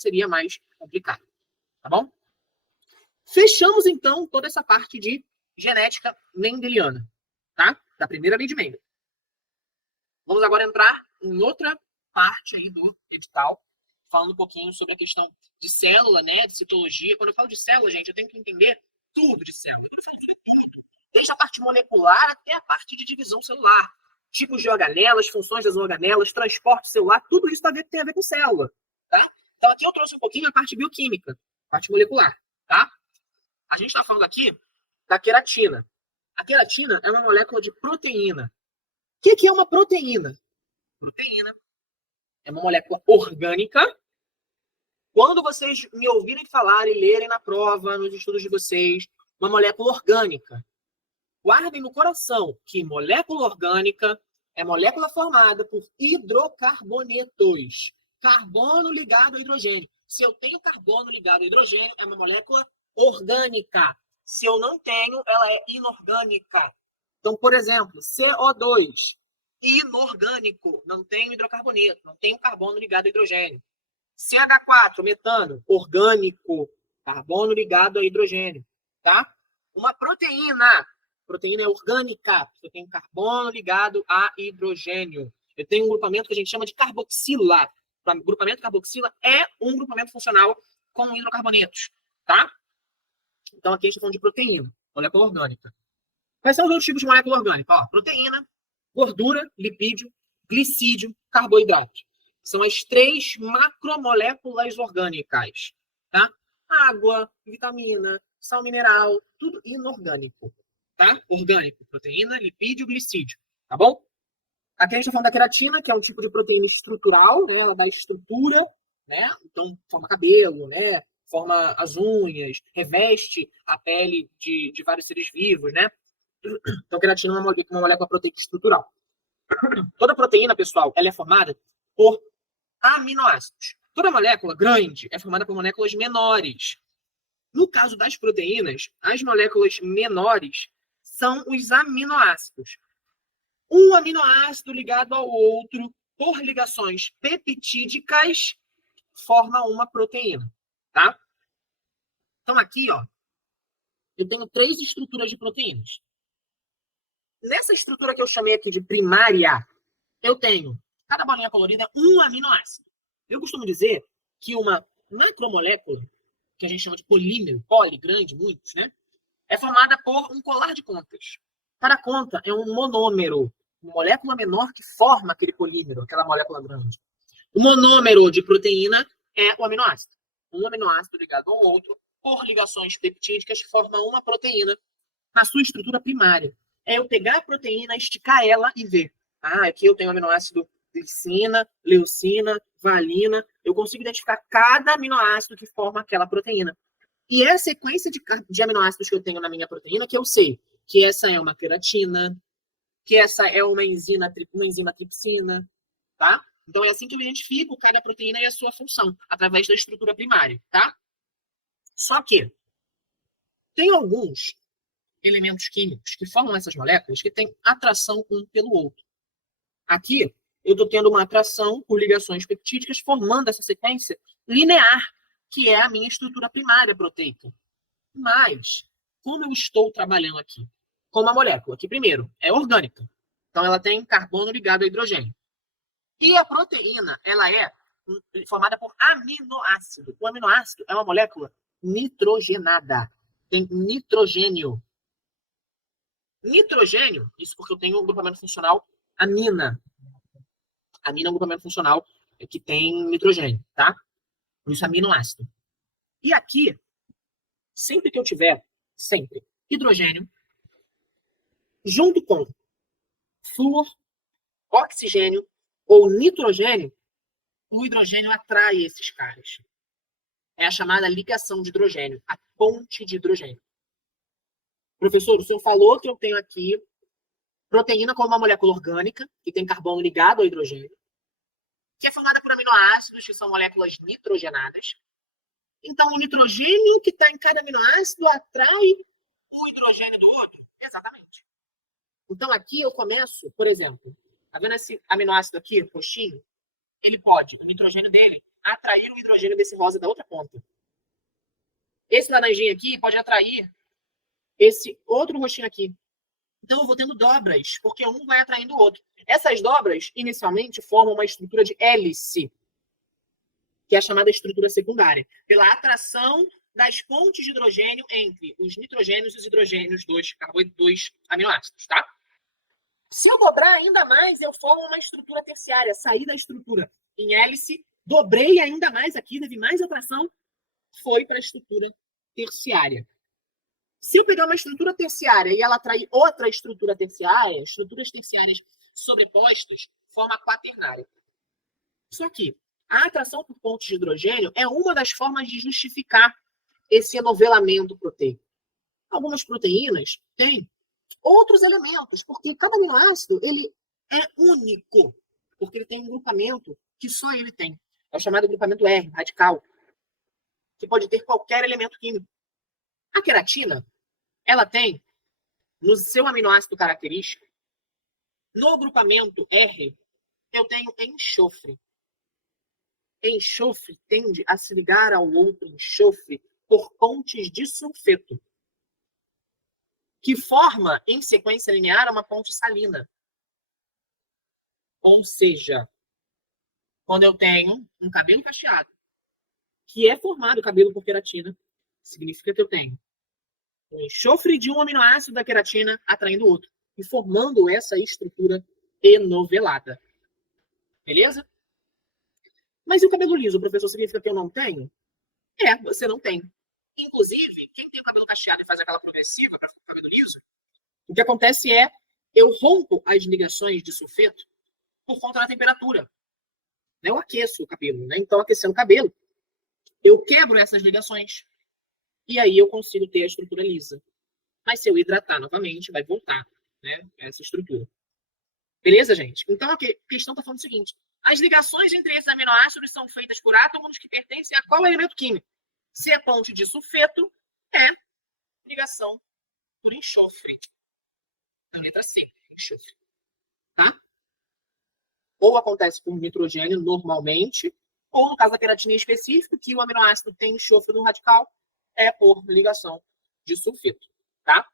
seria mais complicado, tá bom? Fechamos, então, toda essa parte de genética mendeliana, tá? Da primeira lei de Mendel. Vamos agora entrar em outra parte aí do edital, falando um pouquinho sobre a questão de célula, né, de citologia. Quando eu falo de célula, gente, eu tenho que entender tudo de célula. Eu falo sobre tudo, desde a parte molecular até a parte de divisão celular. Tipos de organelas, funções das organelas, transporte celular, tudo isso tem a ver com célula, tá? Então aqui eu trouxe um pouquinho a parte bioquímica, parte molecular, tá? A gente está falando aqui da queratina. A queratina é uma molécula de proteína. O que é uma proteína? Proteína é uma molécula orgânica. Quando vocês me ouvirem falar e lerem na prova, nos estudos de vocês, uma molécula orgânica, guardem no coração que molécula orgânica é molécula formada por hidrocarbonetos. Carbono ligado a hidrogênio. Se eu tenho carbono ligado a hidrogênio, é uma molécula orgânica. Se eu não tenho, ela é inorgânica. Então, por exemplo, CO2, inorgânico, não tem hidrocarboneto, não tem carbono ligado a hidrogênio. CH4, metano, orgânico, carbono ligado a hidrogênio, tá? Uma proteína é orgânica, eu tenho carbono ligado a hidrogênio. Eu tenho um grupamento que a gente chama de carboxila. O grupamento carboxila é um grupamento funcional com hidrocarbonetos, tá? Então aqui a gente está falando de proteína, molécula orgânica. Quais são os outros tipos de molécula orgânica? Ó, proteína, gordura, lipídio, glicídio, carboidrato. São as 3 macromoléculas orgânicas, tá? Água, vitamina, sal mineral, tudo inorgânico, tá? Orgânico, proteína, lipídio, glicídio, tá bom? Aqui a gente está falando da queratina, que é um tipo de proteína estrutural, né? Ela dá estrutura, né? Então, forma cabelo, né? Forma as unhas, reveste a pele de vários seres vivos, né? Então, queratina é uma molécula proteica estrutural. Toda proteína, pessoal, ela é formada por aminoácidos. Toda molécula grande é formada por moléculas menores. No caso das proteínas, as moléculas menores são os aminoácidos. Um aminoácido ligado ao outro por ligações peptídicas forma uma proteína, tá? Então aqui, ó, eu tenho 3 estruturas de proteínas. Nessa estrutura que eu chamei aqui de primária, eu tenho, cada bolinha colorida, um aminoácido. Eu costumo dizer que uma macromolécula, que a gente chama de polímero, poli, grande, muitos, né? É formada por um colar de contas. Cada conta é um monômero, uma molécula menor que forma aquele polímero, aquela molécula grande. O monômero de proteína é o aminoácido. Um aminoácido ligado ao outro por ligações peptídicas formam uma proteína na sua estrutura primária. É eu pegar a proteína, esticar ela e ver. Ah, aqui eu tenho aminoácido glicina, leucina, valina. Eu consigo identificar cada aminoácido que forma aquela proteína. E é a sequência de aminoácidos que eu tenho na minha proteína que eu sei que essa é uma queratina, que essa é uma enzima tripsina, tá? Então é assim que eu identifico cada proteína e a sua função, através da estrutura primária, tá? Só que tem alguns elementos químicos que formam essas moléculas que têm atração um pelo outro. Aqui, eu estou tendo uma atração por ligações peptídicas formando essa sequência linear, que é a minha estrutura primária proteica. Mas, como eu estou trabalhando aqui com uma molécula que, primeiro, é orgânica, então ela tem carbono ligado a hidrogênio. E a proteína, ela é formada por aminoácido. O aminoácido é uma molécula nitrogenada. Tem nitrogênio. Nitrogênio, isso porque eu tenho um grupamento funcional amina. Amina é um grupamento funcional que tem nitrogênio, tá? Por isso, aminoácido. E aqui, sempre que eu tiver, hidrogênio, junto com flúor, oxigênio ou nitrogênio, o hidrogênio atrai esses caras. É a chamada ligação de hidrogênio, a ponte de hidrogênio. Professor, o senhor falou que eu tenho aqui proteína como uma molécula orgânica, que tem carbono ligado ao hidrogênio, que é formada por aminoácidos, que são moléculas nitrogenadas. Então, o nitrogênio que está em cada aminoácido atrai o hidrogênio do outro? Exatamente. Então, aqui eu começo, por exemplo, tá vendo esse aminoácido aqui, roxinho? Ele pode, o nitrogênio dele, atrair o hidrogênio desse rosa da outra ponta. Esse laranjinha aqui pode atrair esse outro roxinho aqui. Então, eu vou tendo dobras, porque um vai atraindo o outro. Essas dobras, inicialmente, formam uma estrutura de hélice, que é a chamada estrutura secundária, pela atração das pontes de hidrogênio entre os nitrogênios e os hidrogênios dos aminoácidos, tá? Se eu dobrar ainda mais, eu formo uma estrutura terciária. Saí da estrutura em hélice, dobrei ainda mais aqui, teve mais atração, foi para a estrutura terciária. Se eu pegar uma estrutura terciária e ela atrair outra estrutura terciária, estruturas terciárias sobrepostas, forma a quaternária. Só que a atração por pontes de hidrogênio é uma das formas de justificar esse enovelamento proteico. Algumas proteínas têm outros elementos, porque cada aminoácido ele é único, porque ele tem um grupamento que só ele tem. É o chamado grupamento R, radical, que pode ter qualquer elemento químico. A queratina, ela tem, no seu aminoácido característico, no grupamento R, eu tenho enxofre. Enxofre tende a se ligar ao outro enxofre por pontes de sulfeto, que forma, em sequência linear, uma ponte salina. Ou seja, quando eu tenho um cabelo cacheado, que é formado cabelo por queratina, significa que eu tenho um enxofre de um aminoácido da queratina atraindo o outro e formando essa estrutura enovelada. Beleza? Mas e o cabelo liso, professor? Significa que eu não tenho? É, você não tem. Inclusive, quem tem o cabelo cacheado e faz aquela progressiva para ficar com o cabelo liso, o que acontece é eu rompo as ligações de sulfeto por conta da temperatura. Eu aqueço o cabelo, né? Então, aquecendo o cabelo, eu quebro essas ligações. E aí eu consigo ter a estrutura lisa. Mas se eu hidratar novamente, vai voltar, né, essa estrutura. Beleza, gente? Então a questão está falando o seguinte: as ligações entre esses aminoácidos são feitas por átomos que pertencem a qual elemento químico? Se é ponte de sulfeto, é ligação por enxofre. A letra C, enxofre. Tá? Ou acontece por nitrogênio normalmente, ou no caso da queratina em específico, que o aminoácido tem enxofre no radical, é por ligação de sulfeto. Tá?